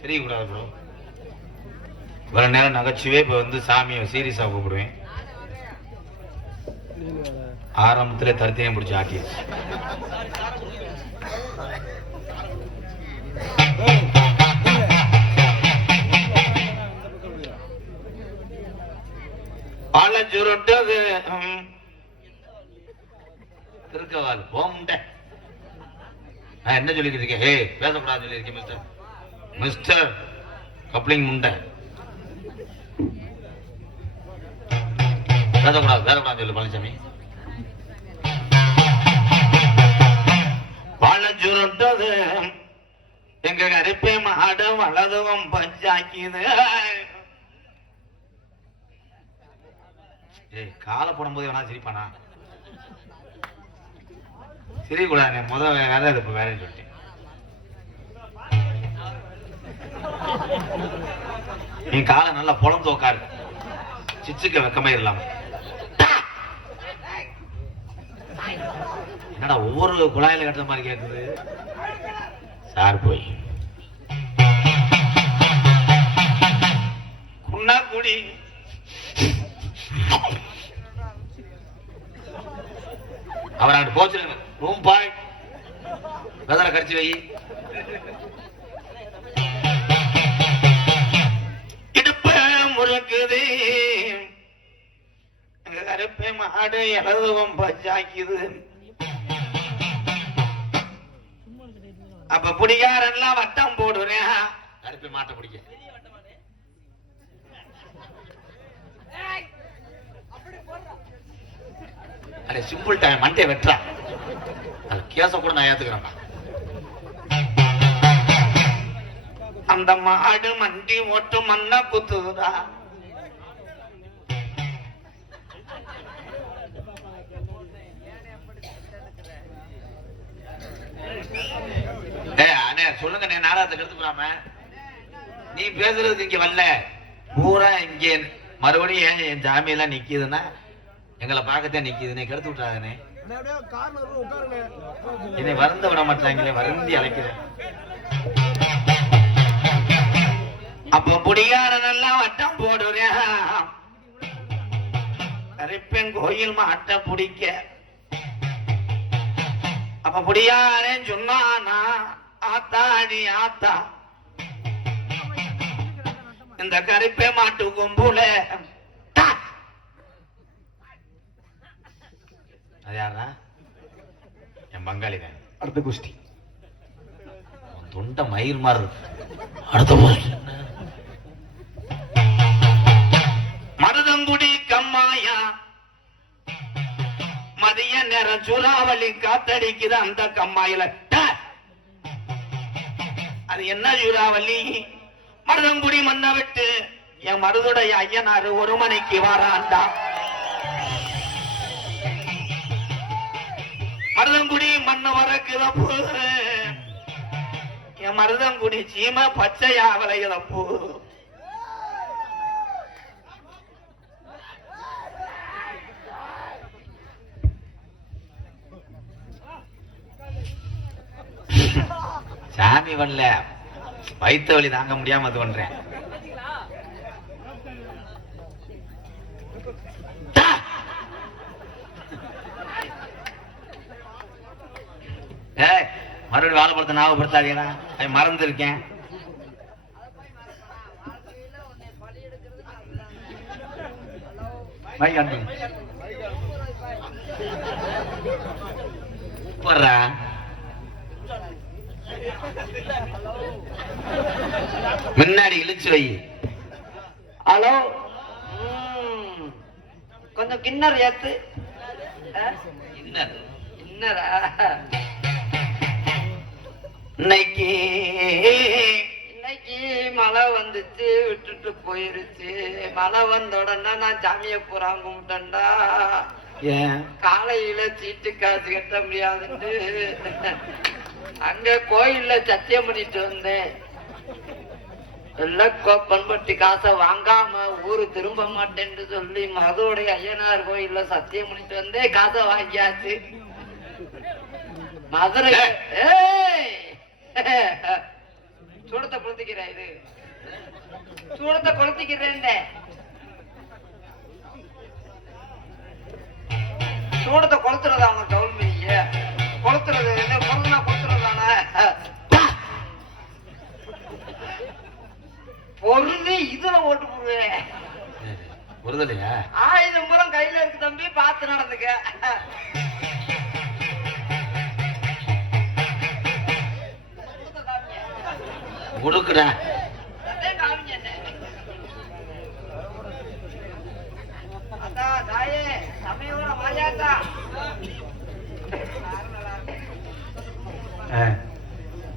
சரி கூடாது ப்ரோ. இவ்வளவு நேரம் நகைச்சுவே இப்ப வந்து சாமியை சீரியஸா கூப்பிடுவேன். ஆரம்பத்துல தருத்தையும் பிடிச்சி ஆட்டிடுச்சு. சுருட்டது இருக்கவாள் போமுண்ட. நான் என்ன சொல்லிக்கிட்டு இருக்கேன்? ஹே பேசக்கூடாது சொல்லியிருக்கேன் மிஸ்டர். மிஸ்டர் கப்ளிங் முண்டை பேசக்கூடாது பேசக்கூடாது சொல்லு பழனிசாமி. வாழ சுருட்டது எங்க கருப்பை மாடு வலதுவும் பஞ்சாக்கிது. ஏய் காலை போடும்போது வேணா சிரிப்பானா? சிரிக்கூடாது. முதல் வேற இப்ப வேறன்னு சொல்லிட்டேன். நீ காலை நல்லா பொழந்து உக்காரு. சிச்சுக்க வெக்கமே இல்லாம. என்னடா ஒவ்வொரு குழாயில கட்டுற மாதிரி கேட்குது. சார் போய் குன்னா குடி அவராண்டு போச்சு. ரூம் பாய் வெதரை கடிச்சு வை. இடுப்பு முறுக்குது கருப்பை மாடு எழுதுவும் பஞ்சாக்கிது. அப்ப புடிகாரெல்லாம் வட்டம் போடுறேன். கருப்பை மாட்டை பிடிக்க சிம்பிள் டைம் மண்டே வெற்றா. கேச கூட நான் ஏத்துக்கிறேன். அந்த மாடு மண்டி ஓட்டு மண்ண குத்துதா. சொல்லுங்க நாடகத்தை எடுத்துக்கலாம. நீ பேசுறதுக்கு இங்க வரல பூரா இங்க மறுபடியும் ஏன் என் ஜாமியெல்லாம் நிக்குதுன்னா எங்களை பார்க்கத்தான் நிக்குதுன்னு கெடுத்து விட்டாதனே. என்னை வருந்த விட மாட்டாங்களே. வருந்தி அழைக்கிறேன். அப்ப புடிகாரனெல்லாம் வட்டம் போடுறேன். கருப்பன் கோயில் மாட்டை பிடிக்க. அப்ப புடியாரன் சொன்னானா ஆத்தாடி ஆத்தா இந்த கருப்பை மாட்டு கும்புல அது யாரா? என் பங்காளி தான். அடுத்த குஸ்தி தொண்டை மயிர் மாதிரி இருக்கு. அடுத்த மருதங்குடி கம்மாயா மதிய நேரம் சூறாவளி காத்தடிக்குது. அந்த கம்மாயில அது என்ன சூறாவளி? மருதங்குடி மண்ணை விட்டு என் மருதுடைய ஐயனாரு 1 மணிக்கு வராண்டா. மருதங்குடி மண்ண வரக்குதப்பு. என் மருதங்குடி சீம பச்சையா விளையுதப்பு. சாமி வரல வயிற்று வலி தாங்க முடியாம அது பண்றேன். மறுபடியும் வாழைப்பழத்தை ஞாபகப்படுத்தாதீங்களா? மறந்து இருக்கேன். முன்னாடி இழுச்சு வை. ஹலோ கொஞ்சம் கிண்ணர் ஏத்து. இன்னரா இன்னைக்கு மழை வந்துச்சு விட்டுட்டு போயிருச்சு. மழை வந்த உடனே நான் சாமியை பூரா கும்பிட்டேன்டா. காலையில சீட்டு காசு கட்ட முடியாதுன்னு அங்க கோயில்ல சத்தியம் பண்ணிட்டு வந்தேன். எல்லாம் பண்பட்டி காசை வாங்காம ஊரு திரும்ப மாட்டேன்னு சொல்லி மதுடைய ஐயனார் கோயில்ல சத்தியம் பண்ணிட்டு வந்தேன். காசை வாங்கியாச்சு. மதுரை சூடத்தை கொளுத்திக்கிறேன். இது சூடத்தை கொளுத்திக்கிறேன். சூடத்தை கொளுத்துறதா அவங்க டவுன் மீனிங்க? கொளுத்துறது என்ன? கொளுத்துனா கொளுத்துறதானே? பொருள் இதுல ஓட்டு போடுவேன். பொருதலையா? 1000 முறம் கையில இருக்கு தம்பி, பார்த்து நடந்துக்க. முடுக்குடா. அதான் தாயே சமயோட மாயாத்தா.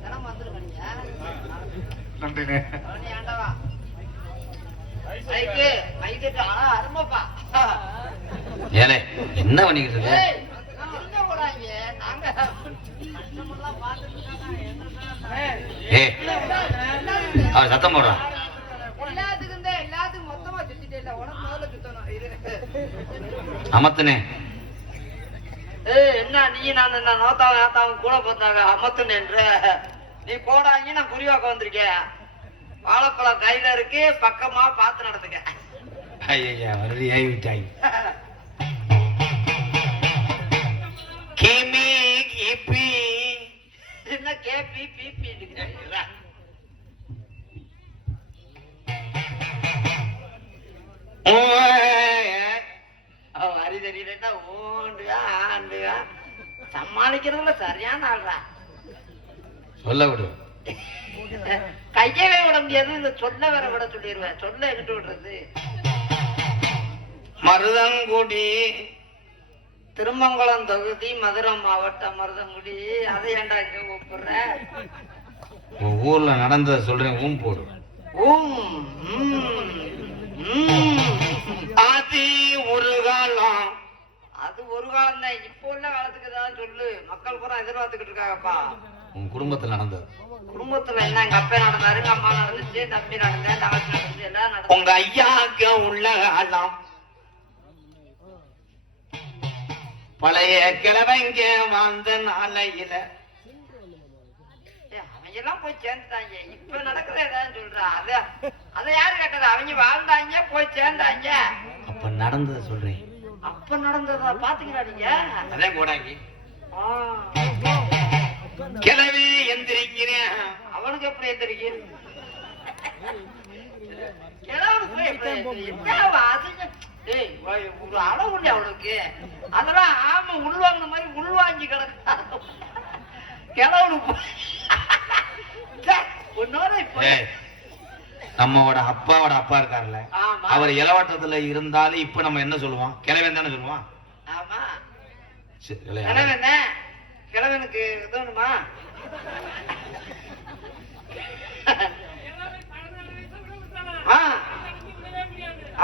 தினம் வந்துருக்கீங்க. நன்றினே. ஆண்டவா மைக்கு மைக்கு அருமைப்பா. ஏலே என்ன பண்ணிக்கிட்டு இருக்க? அவர் சத்தம் போடுறான். எல்லாத்துக்கும் மொத்தமா சுத்திட்டே இல்ல, உனக்கு முதல்ல சுத்தணும். அமத்துனே. என்ன நீ நான் நோத்தாவும் கூட பார்த்தாங்க அமத்துனேன்ற. நீ போடாங்க, நான் குறிவாக்க வந்திருக்கேன். வாழைப்பழம் கையில இருக்கு, பக்கமா பார்த்து நடந்துக்க. ஐயா வருது ஏவி விட்டாய். கிமி கிபி என்ன கேபி பிபி வரி தெரியலன்னா ஓண்டுவா ஆண்டுவா. சமாளிக்கிறதுல சரியான ஆள்றா. சொல்ல விடு. கையவே விட முடியாது, இந்த சொல்ல வர விட சொல்லிடுவேன். சொல்ல எங்கிட்டு விடுறது? மருதங்குடி திருமங்கலம் தொகுதி மதுரை மாவட்டம் மருதங்குடி. அதை ஏண்டா இங்க கூப்பிடுற? ஊர்ல நடந்தத சொல்றேன். போடு. ஆதி ஒரு காலம். அது ஒரு காலம் தான். இப்போ உள்ள காலத்துக்கு தான் சொல்லு. மக்கள் பூரா எதிர்பார்த்துக்கிட்டு இருக்காங்கப்பா. உன் குடும்பத்துல நடந்தது. குடும்பத்துல என்ன? எங்க அப்பா நடந்தாரு, எங்க அம்மா நடந்துச்சு, தம்பி நடந்தேன், தங்கச்சி நடந்துச்சு, எல்லாம் நடந்து. உங்க ஐயாவுக்கு உள்ள காலம். பழைய கிழவங்க வாழ்ந்த நாளையில அவங்க போய் சேர்ந்துட்டாங்க. இப்ப நடக்கிற ஏதாவது சொல்றா? அத யாரு கேட்டது? அவங்க வாழ்ந்தாங்க, போய் சேர்ந்தாங்க. அப்ப நடந்தது சொல்றேன். அப்ப நடந்ததா பாத்தீங்களா நீங்க? அதே போடாங்க. கிழவி எந்திரிக்கிறேன். அவனுக்கு எப்படி எந்திரிக்க? ஒரு அளவு இல்லை அவனுக்கு. அதெல்லாம் ஆமா உள்வாங்கின மாதிரி உள்வாங்கி கிடக்கு. கிழவனுக்கு நம்மோட அப்பாவோட அப்பா இருக்காருல்ல, அவர் இளவட்டத்துல இருந்தாலும் இப்ப நம்ம என்ன சொல்லுவோம்? கிழவன் தானே சொல்லுவோம். ஆமா கிழவன். கிழவனுக்கு தோணுமா?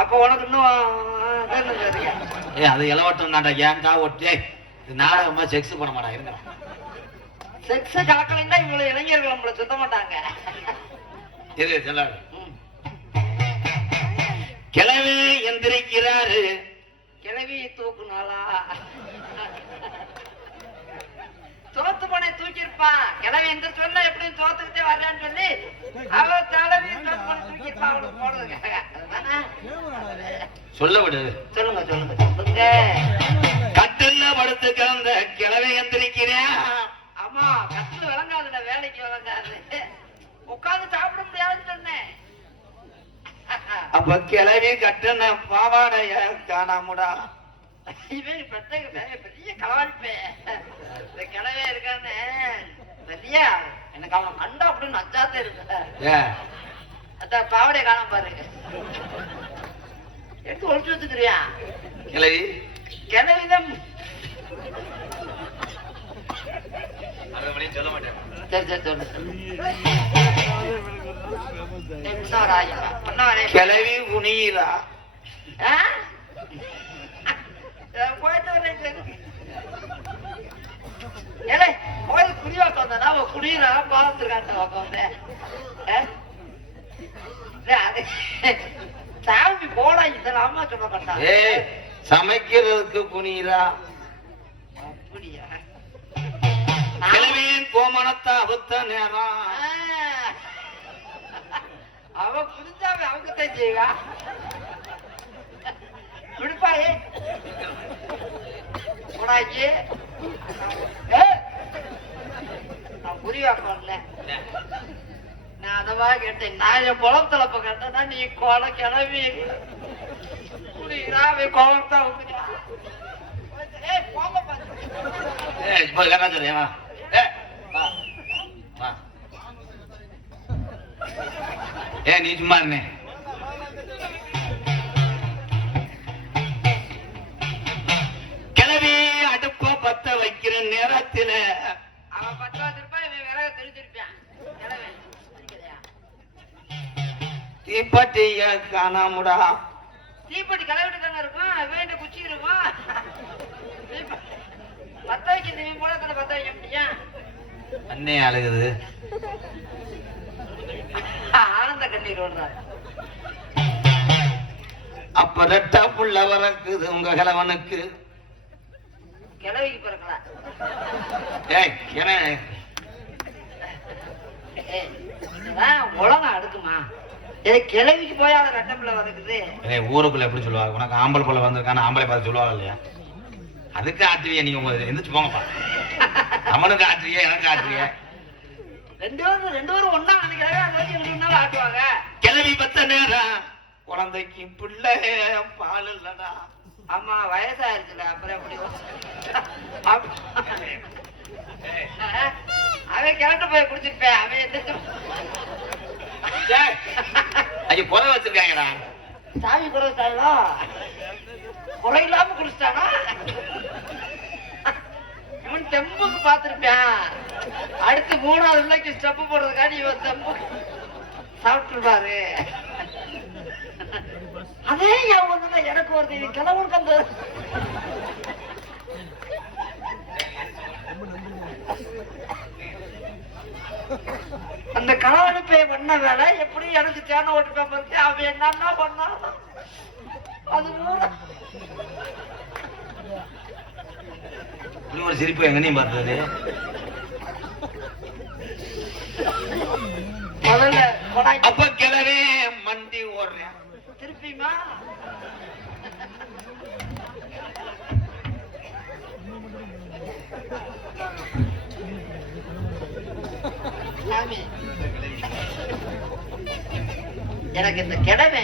அப்ப உனக்கு இன்னும் அது இளவட்டம் நாட்டா. ஏன்டா ஒட்டே நாடகமா செக்ஸ் பண்ண மாட்டா இருங்க. செக்ஸ் கலக்கலைன்னா இவ்வளவு இளைஞர்கள் நம்மள சுத்த மாட்டாங்க. இது சொல்லாரு. கிழவி எந்திரிக்கிறாரு. கிழவி தூக்குனாளா? தோத்து போனே தூக்கிருப்பான். கிழவி எந்திரிச்சு வந்தா எப்படியும் தோத்துக்கிட்டே வர்றான்னு சொல்லி அவ தலைவி தூக்கிருப்பா. அவளுக்கு போடுறதுங்க. சொல்ல விடு. சொல்லுங்க சொல்லுங்க சொல்லுங்க. கட்டுல படுத்து கிடந்த கிழவை எந்திரிக்கிறேன். ஆமா கட்டு விளங்காதுல, வேலைக்கு விளங்காது. உட்காந்து சாப்பிட முடியாதுன்னு சொன்னேன். அப்ப கிழவி கட்டுன பாவாடைய காணாமுடா. இவன் பெரிய களவாடிப்பே. இந்த கிழவே இருக்கான்னு பெரிய எனக்கு அவன் கண்டா அப்படின்னு அச்சாத்தே இருக்கு. அதான் பாவடைய காணாம பாரு. எடுத்து ஒழிச்சு வச்சுக்கிறியா? கிழவி கிழவிதான். சொல்ல மாட்டேன். சரி சரி சொல்லு. கிழவி குனியிலா? கோயில் குடிவாக்க வந்தா குடியில பாலத்திருக்காங்க. சாமி போட இதெல்லாமா சொல்ல மாட்டாங்க. சமைக்கிறதுக்கு குனியிலா? அப்படியா? கிளவியின் கோமணத்தை அவுத்த நேரம் அவ புரிஞ்சாவே அவங்கத்தான் செய்வா விடுப்பாயே உனக்கு நான் புரியாக்கல நான் அதவா கேட்டேன் நான் என் குளம் தலைப்ப கேட்டேன்னா நீ கொலை கிளம்பி புரியுதா கோலத்தா நீ சும்மா இருந்தே கிளவி அடுப்ப பத்த வைக்கிற நேரத்துல அவன் 10 ரூபாய் இவன் விறக தெரிஞ்சிருப்பான் தீப்பட்டிய காணாமுடா தீப்பெட்டி கிளவிட்டு தானே இருக்கும் வேண்ட குச்சி இருக்கும் பத்த வைக்கிறது இவன் போல தானே பத்த வைக்க முடியும் அண்ணே அழுகுது ஆனந்த கண்ணீர் ஓடுறாரு அப்ப ரெட்டா புள்ள வரக்குது உங்க கிழவனுக்கு கிளவிக்கு பிறக்கல உலகம் அடுக்குமா கிளவிக்கு போய் அதை ரெட்ட பிள்ளை வதக்குது ஊருக்குள்ள எப்படி சொல்லுவாங்க உனக்கு ஆம்பளை பிள்ளை வந்திருக்கான ஆம்பளை பார்த்து சொல்லுவாங்க இல்லையா அதுக்கு ஆற்றுவியா நீங்க எந்திரிச்சு போங்கப்பா அவனுக்கு ஆற்றுவியா எனக்கு ஆற்றுவியா ரெண்டு பேரும் ஒன்னா நினைக்கிறாங்க அது வச்சு 2 நாள் ஆட்டுவாங்க கிளவி பத்த நேரம் குழந்தைக்கு பிள்ளை பால் இல்லடா ஆமா வயசாயிருச்சுல அப்புறம் எப்படி அவன் கிளட்டு போய் குடிச்சிருப்பேன் அவன் எந்திரிச்சு ஐயோ குறை வச்சிருக்காங்கடா சாமி குறை வச்சாங்களா குறை இல்லாம குடிச்சிட்டானா இவன் தெம்புக்கு பாத்துருப்பேன் அடுத்து 3வது பிள்ளைக்கு ஸ்டெப்பு போடுறதுக்காண்டி இவன் தெம்புக்கு சாப்பிட்டுருப்பாரு அதே ஞாபகம் எனக்கு வருது கிளவுக்கு அந்த களவனுப்பை பண்ண வேலை எப்படி எனக்கு தேன ஓட்டு பேப்பருக்கு அவன் என்னன்னா பண்ணான் அது ஒரு சிரிப்பு எங்கனையும் பார்த்தது முதல்ல அப்ப கிளவே மண்டி ஓடுறேன் திருப்பியுமா எனக்கு இந்த கிழமை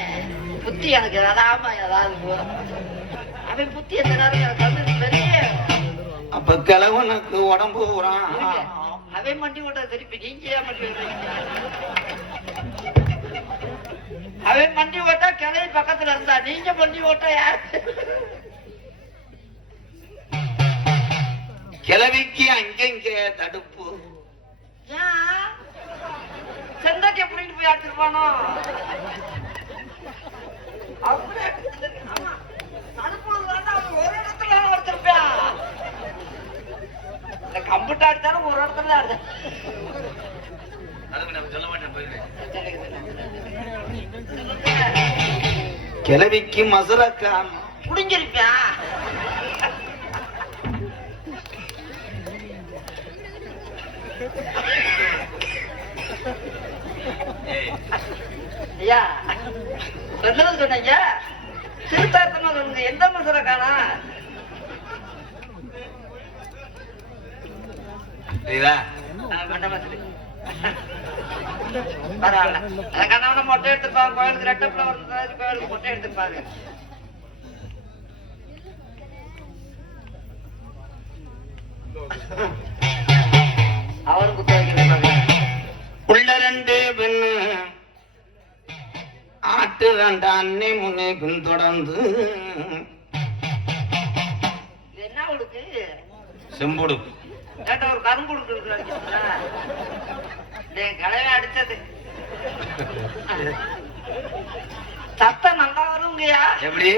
புத்தி எனக்கு அதாம ஏதாவது அவன் புத்தி எந்த நேரம் எனக்கு வந்து பெரிய அப்ப கிழவனுக்கு உடம்பு அவன் மண்டி ஓட்ட திருப்பி நீங்க மண்டி ஓட்டுறீங்க அவன் மண்டி ஓட்டா கிளவி பக்கத்துல இருந்தா நீங்க மண்டி ஓட்ட யாரு கிளவிக்கு அங்கங்க தடுப்பு செந்தாட்டி எப்படின்னு போய் ஆட்டிருப்பானோ ஒரு இடத்துல ஒருத்திருப்பான் இந்த கம்ப்யூட்டர் ஆடித்தாலும் ஒரு இடத்துல ஆடுது சொல்ல மாட்டேன் கிளவிக்கு மசுரக்கான் புடிஞ்சிருப்பான் ஐயா சொன்னது சொன்னீங்க திருத்தார்த்தமா சொல்லுங்க எந்த மசுர காணா பரவாயில்ல கண்ணவன மொட்டை எடுத்துப்பாங்க கோயிலுக்கு ரெட்டப்புல வந்து கோயிலுக்கு மொட்டை எடுத்துப்பாங்க அவருக்கு உள்ள 2 பெண்ணு ஆட்டு 2 அன்னை முன்னே பின்தொடர்ந்து என்ன உடுக்கு செம்புடுக்கு ஒரு கரும்புடுக்கு கலையை அடிச்சது சத்தம் நல்லா வருங்கயா எப்படி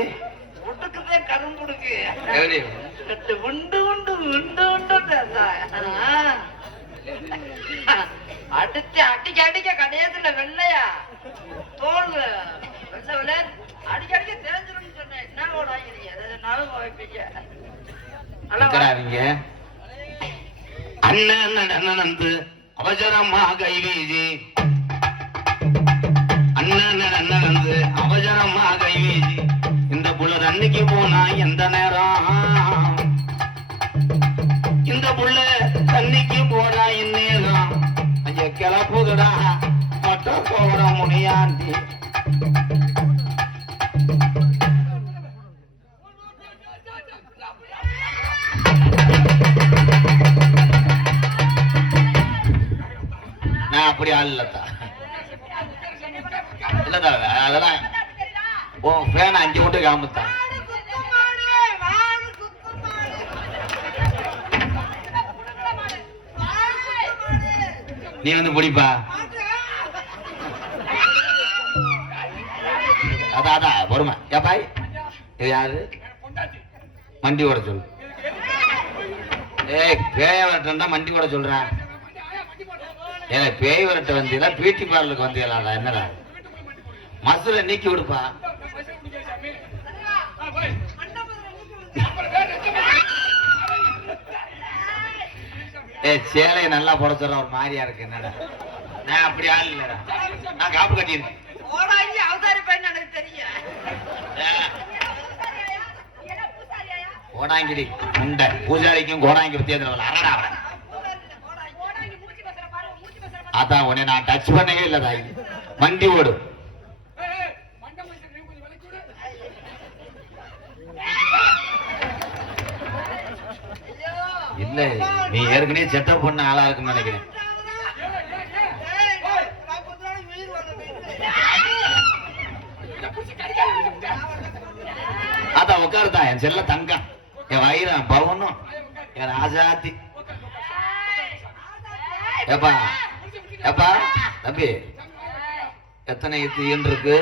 உடுக்குதே கரும்புடுக்கு எப்படி உண்டு உண்டு உண்டு உண்டு அடிச்சு அடிக்க அடிக்க கடையத்துல வெள்ளையா தோல் வெள்ளை வெள்ள அடிக்க அடிக்க தெரிஞ்சிடும் சொன்னேன் என்ன ஓடாங்க வைப்பீங்க இருக்கிறாங்க அண்ணன் நடந்து அவசரமா கைவீசி அண்ணன் நடந்து அவசரமா கைவீசி இந்த புள்ள தண்ணிக்கு போனா எந்த நேரம் இந்த புள்ள தண்ணிக்கு போனா இந்நேரம் அங்க கிளப்புதுடா மட்டும் போற முனியாண்டி நான் அப்படி ஆள் இல்லத்தா இல்லதா அதெல்லாம் ஓ ஃபேன் அஞ்சு மட்டும் காமித்தான் நீ வந்து பிடிப்பா அதான் வருமா ஏப்பாய் இது யாரு மண்டி ஓட சொல்லு ஏய் பேய வரட்டா மண்டி ஓட சொல்றேன் ஏன்னா பேய் வரட்ட வந்தீங்களா பியூட்டி பார்லருக்கு வந்தீங்களா என்னடா மசுல நீக்கி விடுப்பா ஏ சேலையை நல்லா போட சொல்ற ஒரு மாதிரியா இருக்கு என்னடா நான் அப்படி ஆள் இல்லடா நான் காப்பு கட்டியிருக்கேன் கோடாங்கிடி முண்டை பூஜாரிக்கும் கோடாங்கி வித்தியாசம் அரடா அதான் உன்னை நான் டச் பண்ணவே இல்லதா வண்டி ஓடு இல்ல நீ ஏற்கனவே செட்டப் பண்ண ஆளா இருக்குன்னு நினைக்கிறேன் அதான் உட்காருதா என் செல்ல தங்கம் என் வயிறம் பவனும் என் ஆசாத்தி ஏப்பா ஏப்பா தம்பி எத்தனை ஈன்னு இருக்கு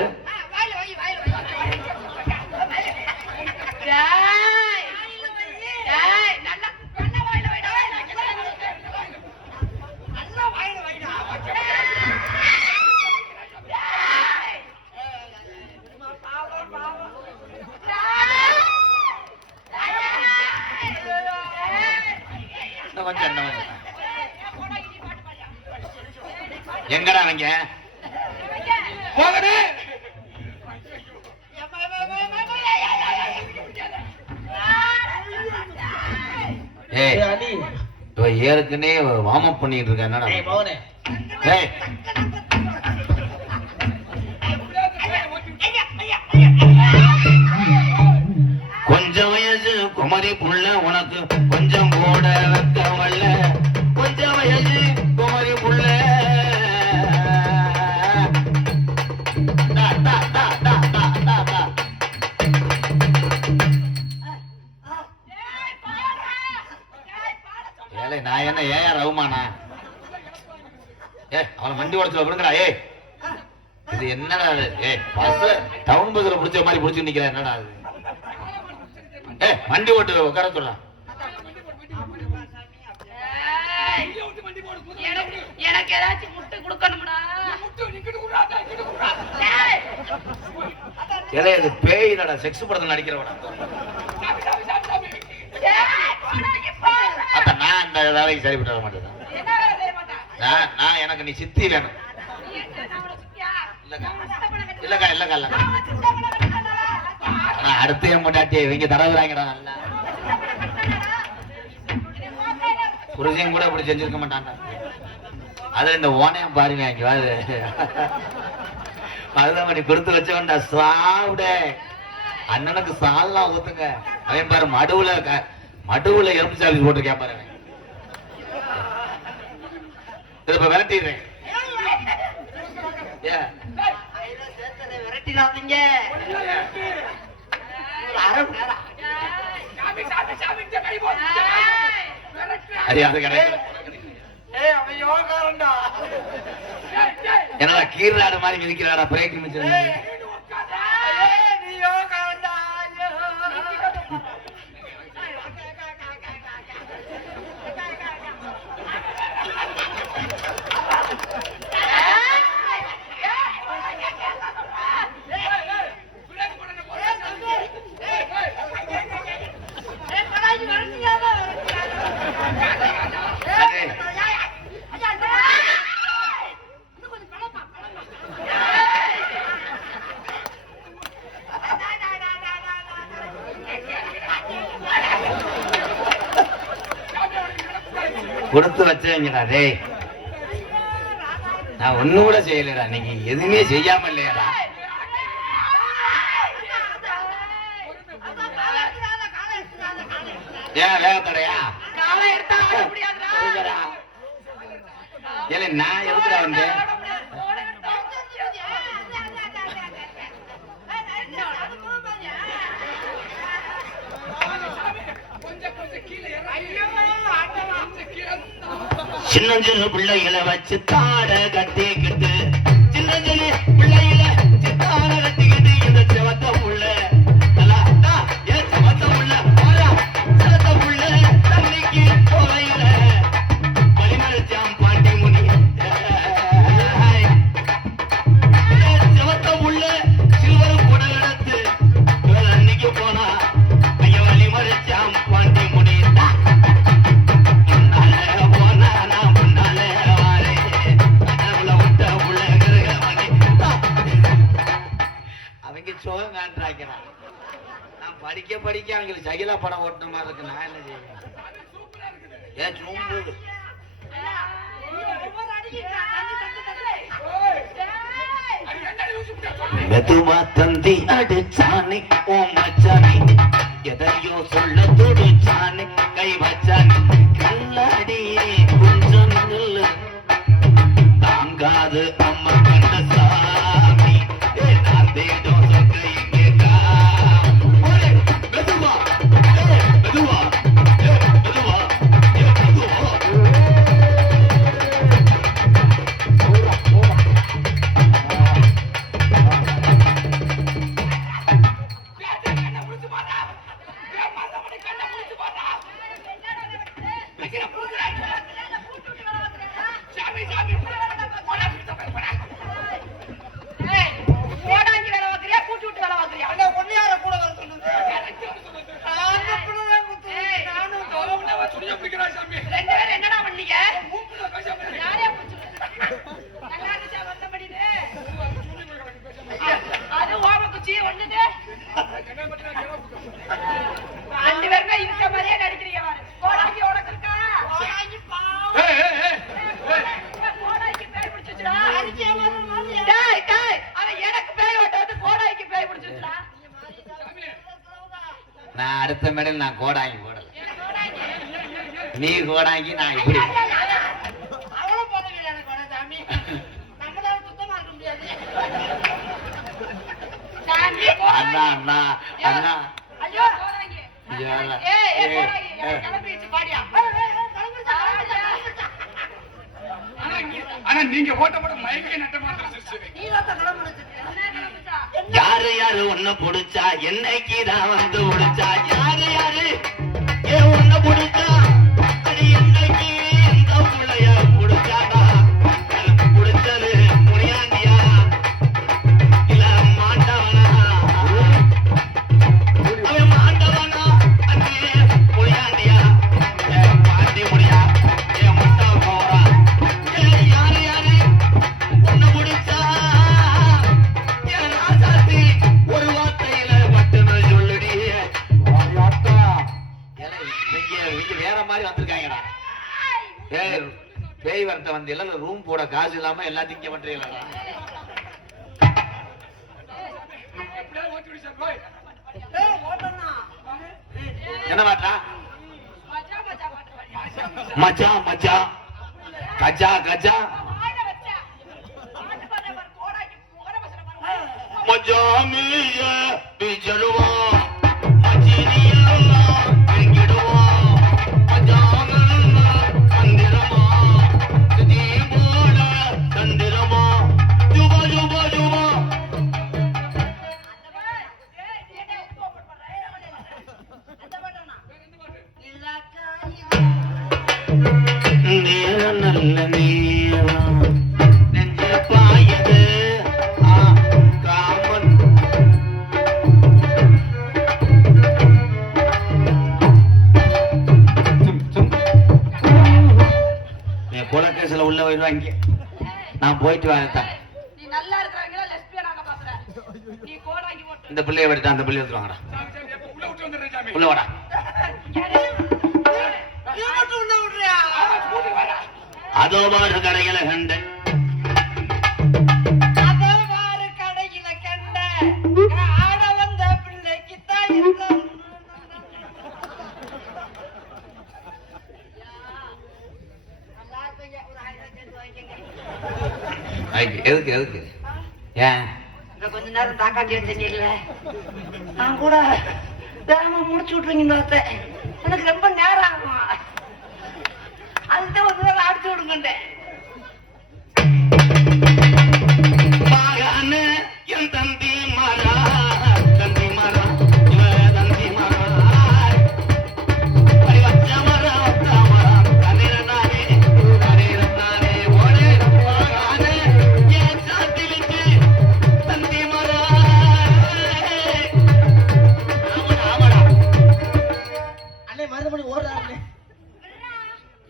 எங்கடா அவங்க ஏற்கனவே வார்ம் அப் பண்ணிட்டு இருக்க என்னடா கொஞ்சம் வயசு குமரி புள்ள உனக்கு கொஞ்சம் போட வைக்க வல்ல கொஞ்சம் வயசு குமரி புள்ள ஏழை நான் என்ன ஏயா ரவுமானா அவளை மண்டி உடச்சல விடுங்கடா இது என்னடா பஸ் டவுன் பஸ்ல புடிச்ச மாதிரி புடிச்சு நிக்கிறேன் என்னடா அது வண்டி ஓட்டு உட்கார சொல்லலாம் எனக்கு ஏதாச்சும் முட்டை கொடுக்கணும்டா இது பேயினடா செக்ஸ் படத்துல நடிக்கிறவடா அப்ப நான் இந்த வேலைக்கு சரிப்பட்டு வர மாட்டேன் நான் எனக்கு நீ சித்தி வேணும் இல்லக்கா இல்லக்கா இல்லக்கா அடுத்த முட்டாட்டி இவங்க தடவுறாங்கடா நல்லா புருஷன் கூட அப்படி செஞ்சிருக்க மாட்டான்டா அது இந்த ஓனையம் பாருங்க அதுதான் நீ கொடுத்து வச்சவன்டா சாவுட அண்ணனுக்கு சால்லாம் ஊத்துங்க அவன் பாரு மடுவுல எறும்பு சாவி போட்டிருக்கேன் பாரு இப்ப விரட்டிடுறேன் விரட்டிடாதீங்க என்னடா கீராடு மாதிரி மிதிக்கிறாடா பிரேக் மிச்சம் கொடுத்து வச்சவங்கடா டேய். நான் ஒண்ணு கூட செய்யலடா, நீங்க எதுவுமே செய்யாம இல்லையாடா. ஏன் வேகத்தடையா ஏல நான் எதுக்குடா வந்தேன்? சின்ன சின்ன பிள்ளைகளை வச்சு தாட கட்டிக்கிட்டு, சின்ன சின்ன பிள்ளைகளை சித்தாட கட்டிக்கிட்டு, இந்த செவத்த புள்ள ஏன் செவத்த புள்ள செவத்த புள்ள தண்ணிக்கு போகையில வழிமறைச்சாம் பாண்டி முனி. செவத்த புள்ள சில்வர் குடல் எடுத்து அன்னைக்கு போனா ஐயா வழிமறைச்சாம் பாண்டி முனி. நான் படிக்க படிக்க அவங்களுக்கு சகிலா படம் ஓட்டுன மாதிரி இருக்கு. நான் என்ன செய்வேன்? ஏன் சும்பு மெதுவா தந்தி அடிச்சானி ஓ மச்சானி, எதையோ சொல்ல துடிச்சானி கை வச்சானி, கல்லாடியே கொஞ்சம் நில்லு தாங்காது அம்மா கண்ட சாமி. நான் தேடும் சொத்தை கேட்டா மெதுவா மெதுவா மெதுவா நான் அடுத்த மேடல் நான் கோடாங்கி போடல, நீ கோடாங்கி நான் இப்படி அண்ணா அண்ணா அண்ணா. ஆனா நீங்க ஓட்ட போட மயக்க நட்டமா யாரு யாரு ஒன்ன புடிச்சா என்னைக்குதான் வந்து உடிச்சா, யாரு யாரு ஏன் ஒன்ன புடிச்சா அது என்னைக்கு எந்த பிள்ளைய புடிச்சாடா. புடிச்சது முனியாண்டியா இல்ல மாண்டவனா, அவன் மாண்டவனா அங்கே முனியாண்டியா பாண்டி முடியா ஏன் முட்டா போறா. யாரு யாரு ஒன்ன புடிச்சா ஒரு வார்த்தையில மட்டும் சொல்லுடி. வேற மாதிரி வந்திருக்காங்கடா. பேய் வரட்ட வந்து எல்லாம் ரூம் போட காசு இல்லாம எல்லாத்தையும் இங்க பண்றீங்களா? என்ன பாட்டா? மச்சா மச்சா கஜா கஜா மஜாமிய பிஜருவா அஜினியா எங்கிடுவா மஜாம தந்திரமா தீபோல தந்திரமா ஜுபா ஜுபா ஜுபா. நேர நல்ல நேரம் நெஞ்ச பாயது காமன். குலக்கேசில உள்ள போயிடுவாங்க. நான் போயிட்டு வரேன். இந்த பிள்ளைய எடுத்து அந்த பிள்ளைய எடுத்துவாங்கடா. உள்ள வாடா. அதோ பாரு கடைகளை கண்ட அதோ பாரு கடையில கண்ட ஆட வந்த பிள்ளைக்குத்தான் எதுக்கு எதுக்கு ஏன் கொஞ்ச நேரம் தாக்காட்டி வச்சுல நான் கூட வேகமா முடிச்சு விட்டுருங்க எனக்கு ரொம்ப நேரம் ஆகும் அதுதான் ஒரு நேரம் அடிச்சு விடுங்கண்டேன் என் தந்தி மாறா தந்தி மாறா தந்தி மாறா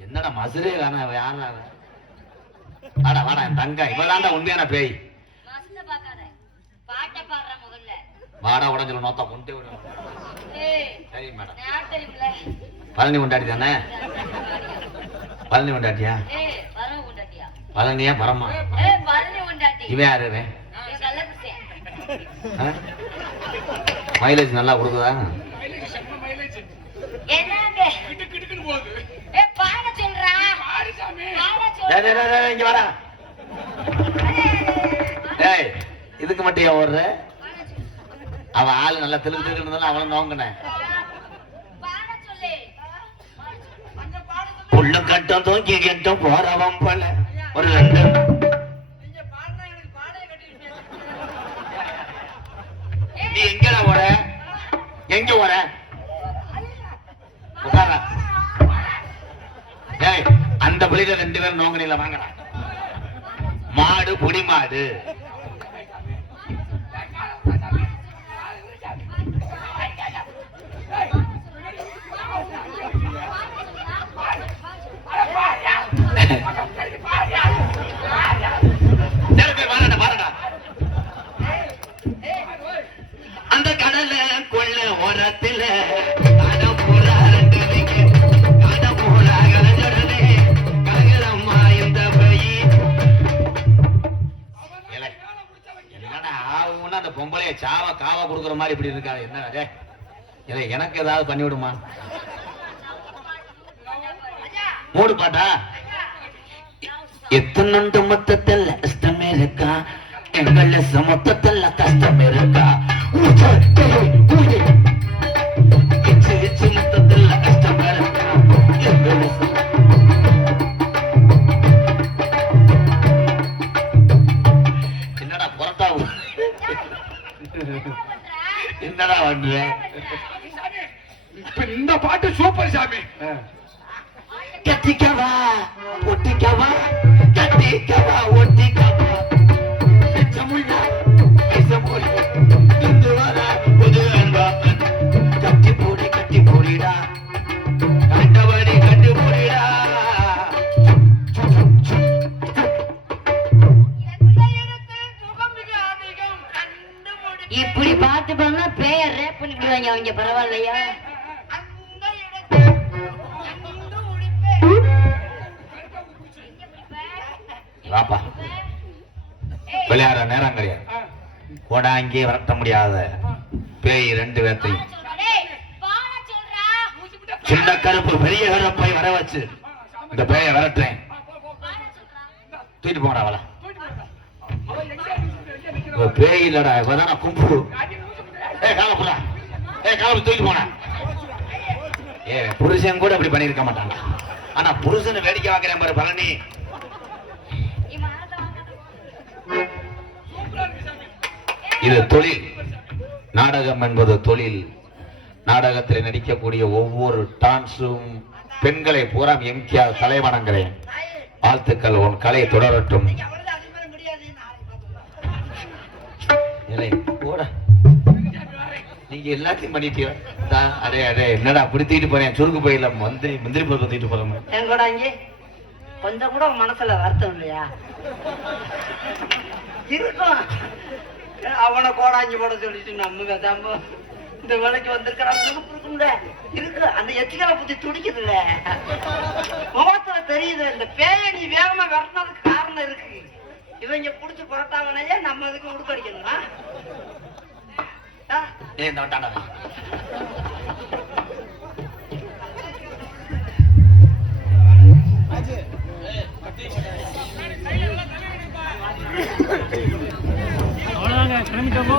என்னடா மசுரே வேணா யாரா வாடா வாடா என் தங்க இவதாண்டா உண்மையான பேய் வாடா உடஞ்சல நோத்தா கொண்டே விட சரி மேடம் பழனி கொண்டாடி தானே பழனி கொண்டாட்டியா பழனியா பரமா இவன் யாரு மைலேஜ் நல்லா கொடுக்குதா இங்க வாடா டேய் இதுக்கு மட்டும் ஓடுற அவன் ஆளு நல்லா தெலுங்கு இருந்தாலும் அவனை நோங்கினேன் புள்ள கட்டம் தூக்கி கட்டம் போறவன் போல ஒரு ரெண்டு நீ எங்கடா போற எங்க போற டேய் அந்த புள்ளில 2 பேரும் நோங்கினில வாங்கடா மாடு புடி மாடு அந்த கடல கொள்ள ஓரத்துல அந்த பொம்பளைய சாவ காவ கொடுக்குற மாதிரி இப்படி இருக்காது என்ன எனக்கு ஏதாவது பண்ணி விடுமா மூடு பாட்டா எத்தனை மொத்தத்தில் இஷ்டமே இருக்கா எங்கள மொத்தத்தில் கஷ்டம் இருக்கா மொத்தத்தில் கஷ்டம் இருக்கா என்னடா புறத்தா என்னடா பண்ற இப்ப இந்த பாட்டு சூப்பர் சாமி கட்டிக்கவா ஒட்டிக்கவா கட்டிக்கவா ஒட்டிக்கவா தமிழ்னா இசமொழி இந்து வர புது அன்பா கட்டி போடிடா கண்டபடி கண்டு போடிடா இப்படி பாட்டு பண்ணா பேய ரேப் பண்ணி விடுவாங்க அவங்க பரவாயில்லையா வாப்பா விளையாடுற நேரம் கிடையாது கோடாங்கே விரட்ட முடியாத பேய் 2 பேர்த்தையும் சின்ன கருப்பு பெரிய கருப்பை வர வச்சு இந்த பேயை விரட்டுறேன் தூக்கிட்டு போங்கடா அவளை பேய் இல்லடா இவதான கும்பு காலப்புடா காலப்பு தூக்கிட்டு போன புருஷன் கூட இப்படி பண்ணிருக்க மாட்டாங்க ஆனா புருஷனை வேடிக்கை பார்க்கிறேன் பாரு பழனி இது தொழில் நாடகம் என்பது தொழில் நாடகத்தில் நடிக்கக்கூடிய ஒவ்வொரு டான்ஸும் பெண்களை பூரா எம்ஜிஆர் தலைவணங்கிறேன் வாழ்த்துக்கள் உன் கலை தொடரட்டும் நீங்க எல்லாத்தையும் பண்ணிட்டீங்க அடே அடே என்னடா அப்படி தூக்கிட்டு போறேன் சுருக்கு போயில மந்திரி பொருட்கள் தூக்கிட்டு போறேன் கொஞ்சம் கூட மனசுல வருத்தம் இல்லையா இருக்கும் அவனை கோடாஞ்சி போட சொல்லிட்டு நம்ம இந்த வேலைக்கு வந்திருக்கிறான் இருக்கு அந்த எச்சிக்கலை புத்தி துடிக்குதுல்ல முகத்துல தெரியுது இந்த பேய நீ வேகமா வரணுறதுக்கு காரணம் இருக்கு. இவங்க புடிச்சு புரட்டாங்கனையே நம்ம அதுக்கு உடுக்கடிக்கணுமா? ஏய் இந்த வட்டாடா அவ்வளவுதாங்க கிளம்பிட்டோமோ.